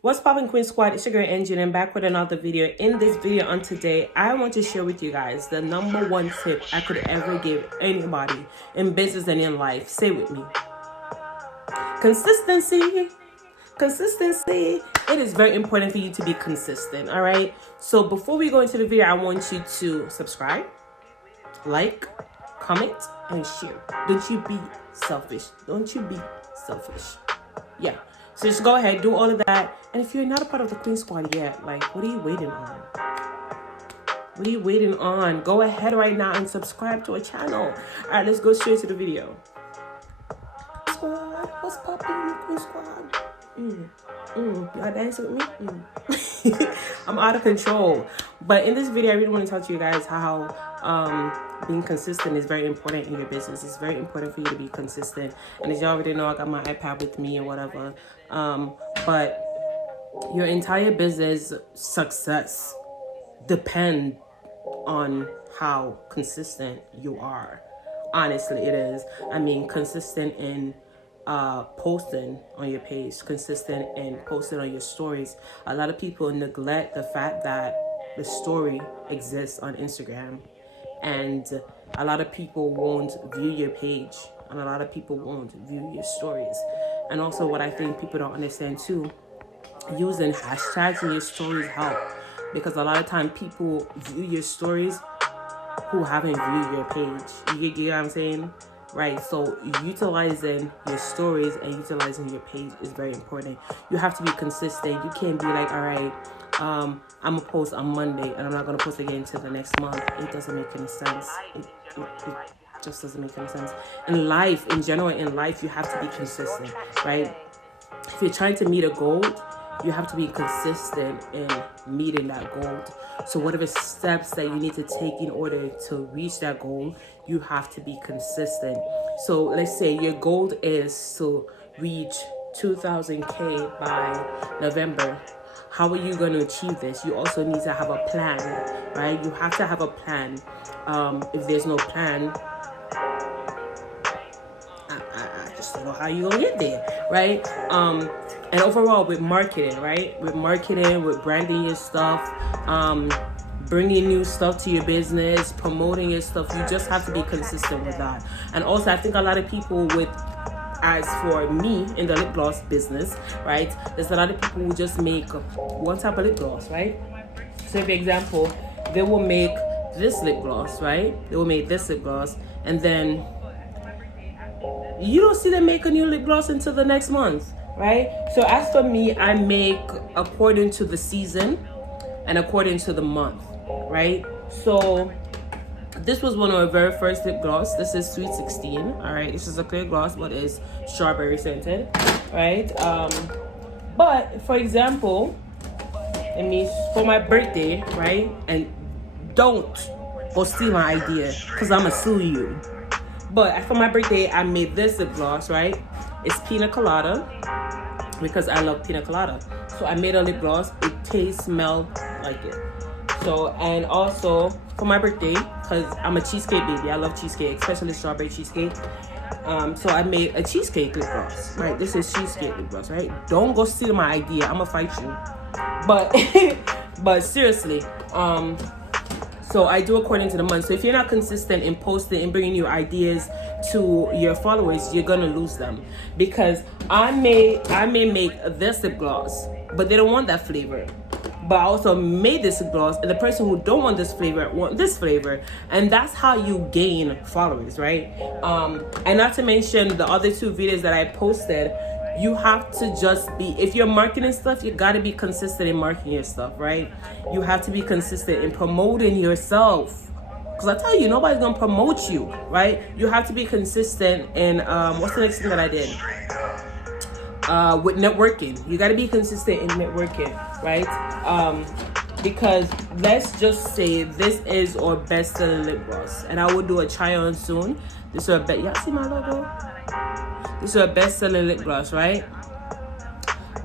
What's poppin', Queen Squad? It's your girl Engine and back with another video. In this video on today, I want to share with you guys the number one tip I could ever give anybody in business and in life. Say with me. Consistency. Consistency. It is very important for you to be consistent, all right? So before we go into the video, I want you to subscribe, like, comment, and share. Don't you be selfish. Don't you be selfish. Yeah. So just go ahead, do all of that. And if you're not a part of the Queen Squad yet, like, what are you waiting on? What are you waiting on? Go ahead right now and subscribe to our channel. All right, let's go straight to the video. Squad, what's poppin', Queen Squad? Y'all dancing with me? I'm out of control. But in this video, I really want to talk to you guys how being consistent is very important in your business. It's very important for you to be consistent. And as y'all already know, I got my iPad with me and whatever. But your entire business success depend on how consistent you are. Honestly, it is. I mean, consistent in posting on your page, consistent in posting on your stories. A lot of people neglect the fact that the story exists on Instagram, and a lot of people won't view your page, and a lot of people won't view your stories. And also, what I think people don't understand too, using hashtags in your stories help, because a lot of time people view your stories who haven't viewed your page. You get what I'm saying? Right? So utilizing your stories and utilizing your page is very important. You have to be consistent. You can't be like, all right, I'm gonna post on Monday and I'm not gonna post again until the next month. It doesn't make any sense. It just doesn't make any sense. In life, in general, in life, you have to be consistent, right? If you're trying to meet a goal, you have to be consistent in meeting that goal. So whatever steps that you need to take in order to reach that goal, you have to be consistent. So let's say your goal is to reach 2,000K by November. How are you going to achieve this? You also need to have a plan, right? You have to have a plan. If there's no plan, I just don't know how you're going to get there, right? And overall with marketing, right? With marketing, with branding your stuff, bringing new stuff to your business, promoting your stuff, you just have to be consistent with that. And also, I think a lot of people as for me in the lip gloss business, right? There's a lot of people who just make one type of lip gloss, right? So for example, they will make this lip gloss, right? They will make this lip gloss, and then you don't see them make a new lip gloss until the next month, right? So as for me, I make according to the season and according to the month, right? So this was one of our very first lip gloss. This is Sweet 16, all right? This is a clear gloss, but it's strawberry scented, right? But for example, for my birthday, right? And don't go steal my idea, because I'm gonna sue you. But for my birthday, I made this lip gloss, right? It's pina colada, because I love pina colada. So I made a lip gloss. It tastes, smell like it. So, and also for my birthday, because I'm a cheesecake baby, I love cheesecake, especially strawberry cheesecake. So I made a cheesecake lip gloss, right? This is cheesecake lip gloss, right? Don't go steal my idea. I'm gonna fight you. But but seriously, so I do according to the month. So if you're not consistent in posting and bringing your ideas to your followers, you're gonna lose them. Because I may make this lip gloss, but they don't want that flavor. But I also made this lip gloss, and the person who don't want this flavor want this flavor, and that's how you gain followers, right? And not to mention the other two videos that I posted. You have to just be, if you're marketing stuff, you got to be consistent in marketing your stuff, right? You have to be consistent in promoting yourself, because I tell you, nobody's gonna promote you, right? You have to be consistent in what's the next thing that I did with networking. You got to be consistent in networking, right? Because let's just say this is our best selling lip gloss, and I will do a try on soon. This is our best. Y'all see my logo? This is a best-selling lip gloss, right?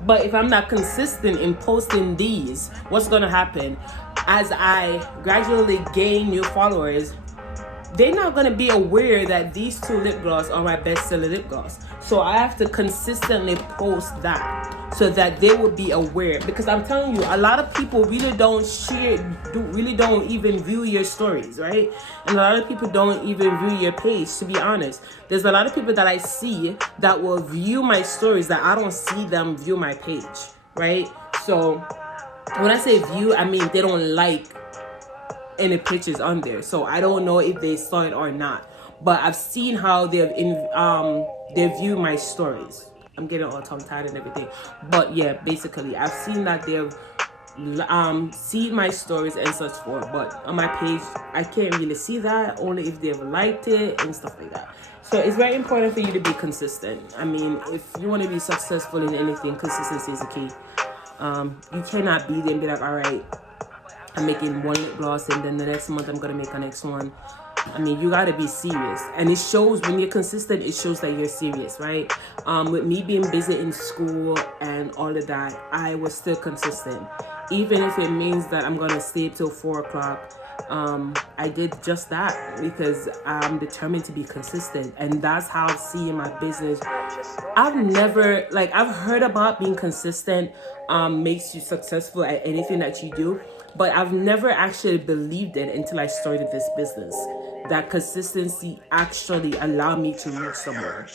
But if I'm not consistent in posting these, what's gonna happen? As I gradually gain new followers, they're not going to be aware that these two lip gloss are my best-selling lip gloss. So I have to consistently post that so that they will be aware. Because I'm telling you, a lot of people really don't really don't even view your stories, right? And a lot of people don't even view your page, to be honest. There's a lot of people that I see that will view my stories that I don't see them view my page, right? So when I say view, I mean they don't like any pictures on there. So I don't know if they saw it or not, but I've seen how they view my stories. I'm getting all tongue-tied and everything, but yeah, basically I've seen that they've seen my stories and such forth, but on my page I can't really see that, only if they've liked it and stuff like that. So it's very important for you to be consistent. I mean, if you want to be successful in anything, consistency is the key. You cannot be there and be like, all right, I'm making one lip gloss and then the next month I'm gonna make a next one. I mean, you gotta be serious, and it shows when you're consistent. It shows that you're serious, right? With me being busy in school and all of that, I was still consistent, even if it means that I'm gonna stay till 4 o'clock. I did just that because I'm determined to be consistent, and that's how I see in my business. I've never, like, I've heard about being consistent makes you successful at anything that you do, but I've never actually believed it until I started this business, that consistency actually allowed me to reach somewhere.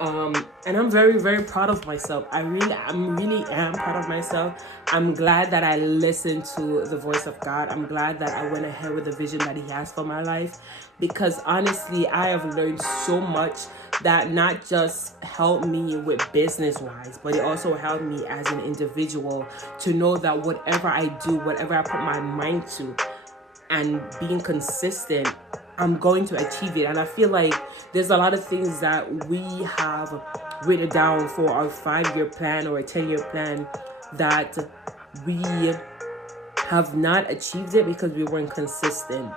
And I'm very, very proud of myself. I really am proud of myself. I'm glad that I listened to the voice of God. I'm glad that I went ahead with the vision that He has for my life, because honestly, I have learned so much that not just helped me with business-wise, but it also helped me as an individual to know that whatever I do, whatever I put my mind to, and being consistent, I'm going to achieve it. And I feel like there's a lot of things that we have written down for our 5-year plan or a 10-year plan that we have not achieved it because we weren't consistent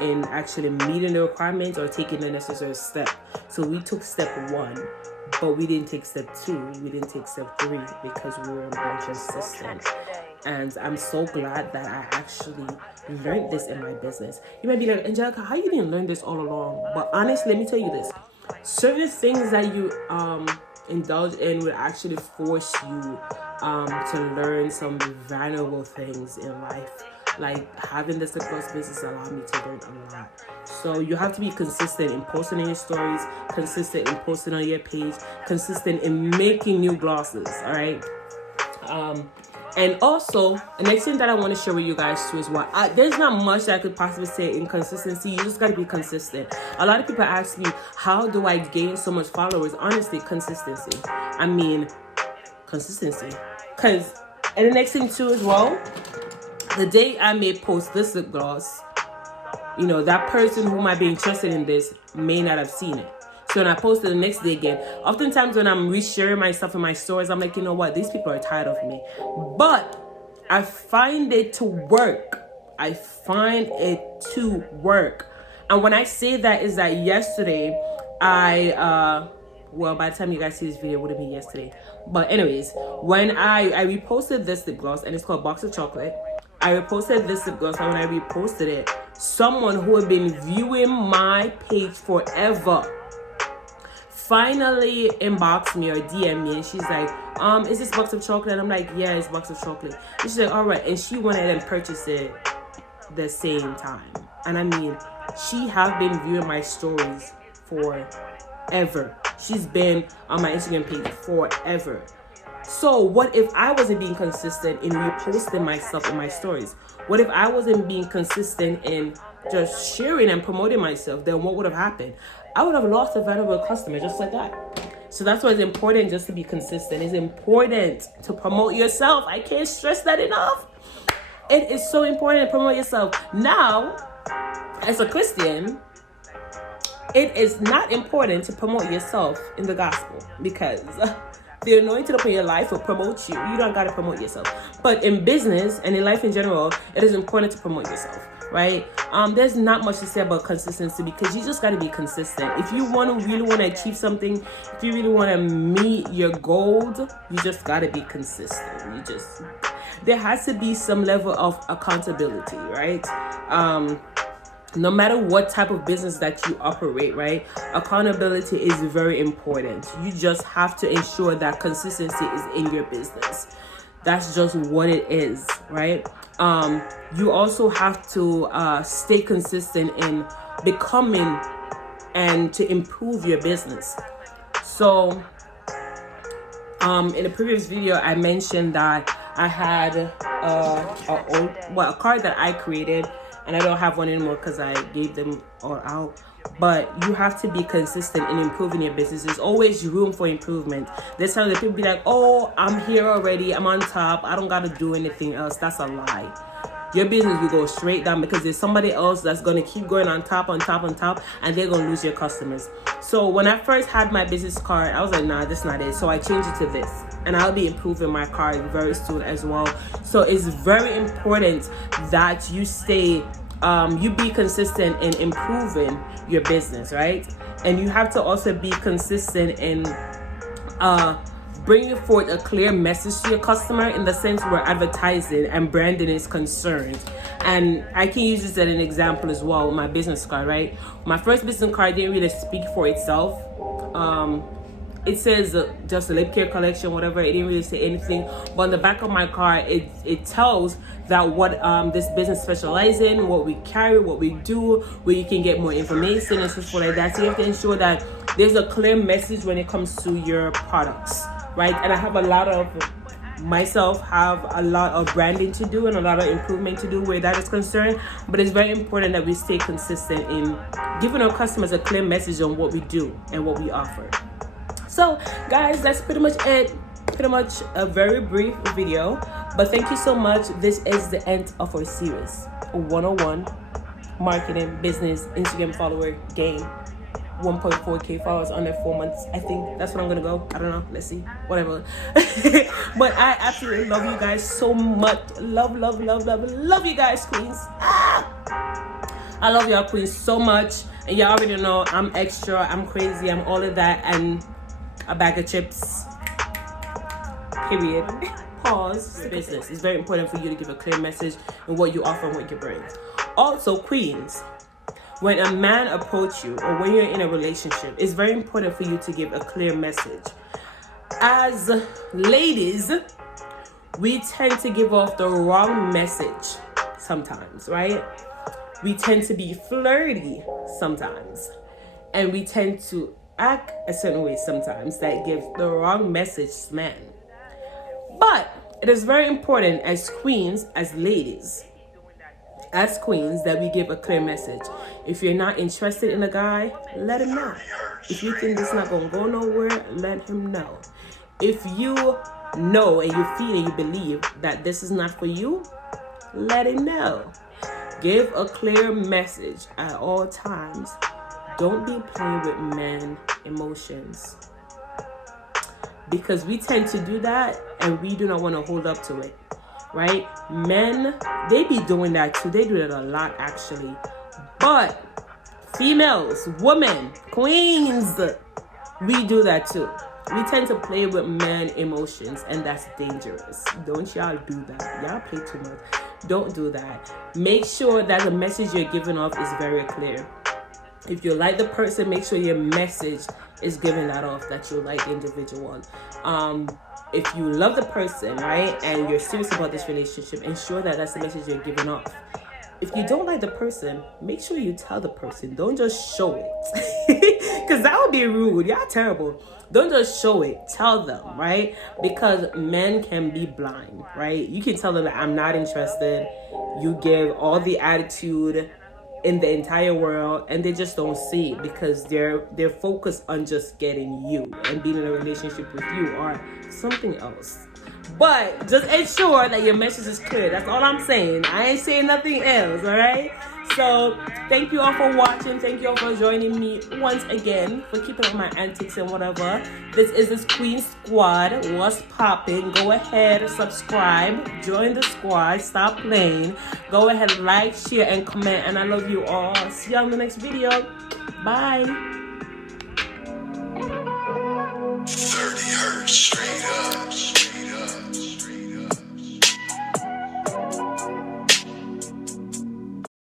in actually meeting the requirements or taking the necessary step. So we took step 1, but we didn't take step 2. We didn't take step 3 because we weren't being consistent. And I'm so glad that I actually learned this in my business. You might be like, Angelica, how you didn't learn this all along? But honestly, let me tell you this. Certain things that you indulge in will actually force you to learn some valuable things in life. Like having this across business allowed me to learn a lot. So you have to be consistent in posting in your stories, consistent in posting on your page, consistent in making new glosses, all right? And also, the next thing that I want to share with you guys too is what there's not much that I could possibly say in consistency. You just got to be consistent. A lot of people ask me, how do I gain so much followers? Honestly, consistency. I mean, consistency. Because, and the next thing too as well, the day I may post this lip gloss, you know, that person who might be interested in this may not have seen it. So when I post it the next day again, oftentimes when I'm resharing my stuff in my stores, I'm like, you know what, these people are tired of me. But I find it to work. I find it to work. And when I say that is that yesterday, well, by the time you guys see this video, it would have been yesterday. But anyways, when I reposted this lip gloss, and it's called Box of Chocolate. I reposted this lip gloss, and when I reposted it, someone who had been viewing my page forever finally inboxed me or DM me, and she's like, is this Box of Chocolate? And I'm like, yeah, it's Box of Chocolate. And she's like, all right. And she went ahead and purchased it the same time. And I mean, she have been viewing my stories forever. She's been on my Instagram page forever. So what if I wasn't being consistent in reposting myself in my stories? What if I wasn't being consistent in just sharing and promoting myself? Then what would have happened? I would have lost a valuable customer just like that. So that's why it's important just to be consistent. It's important to promote yourself. I can't stress that enough. It is so important to promote yourself. Now, as a Christian, it is not important to promote yourself in the gospel because the anointing upon your life will promote you. You don't got to promote yourself. But in business and in life in general, it is important to promote yourself, right? There's not much to say about consistency because you just got to be consistent. If you really want to achieve something, if you really want to meet your goals, you just got to be consistent. There has to be some level of accountability, right? no matter what type of business that you operate, right? Accountability is very important. You just have to ensure that consistency is in your business. That's just what it is, right? You also have to stay consistent in becoming and to improve your business. So in the previous video, I mentioned that I had a card that I created, and I don't have one anymore because I gave them all out. But you have to be consistent in improving your business. There's always room for improvement. There's times that people be like, oh, I'm here already, I'm on top, I don't gotta do anything else. That's a lie. Your business will go straight down because there's somebody else that's going to keep going on top, and they're going to lose your customers. So when I first had my business card, I was like, nah, this is not it. So I changed it to this, and I'll be improving my card very soon as well. So it's very important that you stay, you be consistent in improving your business, right? And you have to also be consistent in bringing forth a clear message to your customer in the sense where advertising and branding is concerned. And I can use this as an example as well with my business card, right? My first business card didn't really speak for itself. It says just a lip care collection, whatever. It didn't really say anything. But on the back of my card, it tells that what this business specializes in, what we carry, what we do, where you can get more information and stuff like that. So you have to ensure that there's a clear message when it comes to your products, right? And I have a lot of branding to do and a lot of improvement to do where that is concerned. But it's very important that we stay consistent in giving our customers a clear message on what we do and what we offer. So guys, that's pretty much it. Pretty much a very brief video, but thank you so much. This is the end of our series 101 marketing business Instagram follower game. 1.4k followers under 4 months. I think that's what I'm gonna go. I don't know, let's see, whatever. But I absolutely love you guys so much. Love you guys, queens. I love y'all queens so much, and y'all already know I'm extra, I'm crazy, I'm all of that, and a bag of chips, period. Pause. Business, it's very important for you to give a clear message in what you offer and what you bring. Also, queens, when a man approaches you or when you're in a relationship, it's very important for you to give a clear message. As ladies, we tend to give off the wrong message sometimes, right? We tend to be flirty sometimes, and we tend to act a certain way sometimes that gives the wrong message to men. But it is very important as queens, as ladies, as queens, that we give a clear message. If you're not interested in a guy, let him know. If you think it's not gonna go nowhere, let him know. If you know and you feel and you believe that this is not for you, let him know. Give a clear message at all times. Don't be playing with men emotions, because we tend to do that and we do not want to hold up to it, right? Men, they be doing that too. They do that a lot actually. But females, women, queens, we do that too. We tend to play with men emotions, and that's dangerous. Don't y'all do that. Y'all play too much. Don't do that. Make sure that the message you're giving off is very clear. If you like the person, make sure your message is giving that off, that you like the individual. If you love the person, right, and you're serious about this relationship, ensure that that's the message you're giving off. If you don't like the person, make sure you tell the person. Don't just show it, because that would be rude. Y'all terrible. Don't just show it. Tell them, right? Because men can be blind, right? You can tell them that I'm not interested. You give all the attitude in the entire world, and they just don't see it because they're focused on just getting you and being in a relationship with you or something else. But just ensure that your message is clear. That's all I'm saying. I ain't saying nothing else, all right? So thank you all for watching. Thank you all for joining me once again, for keeping up my antics and whatever. This is Queen Squad. What's poppin'? Go ahead, subscribe, join the squad, stop playing. Go ahead, like, share, and comment. And I love you all. See you on the next video. Bye.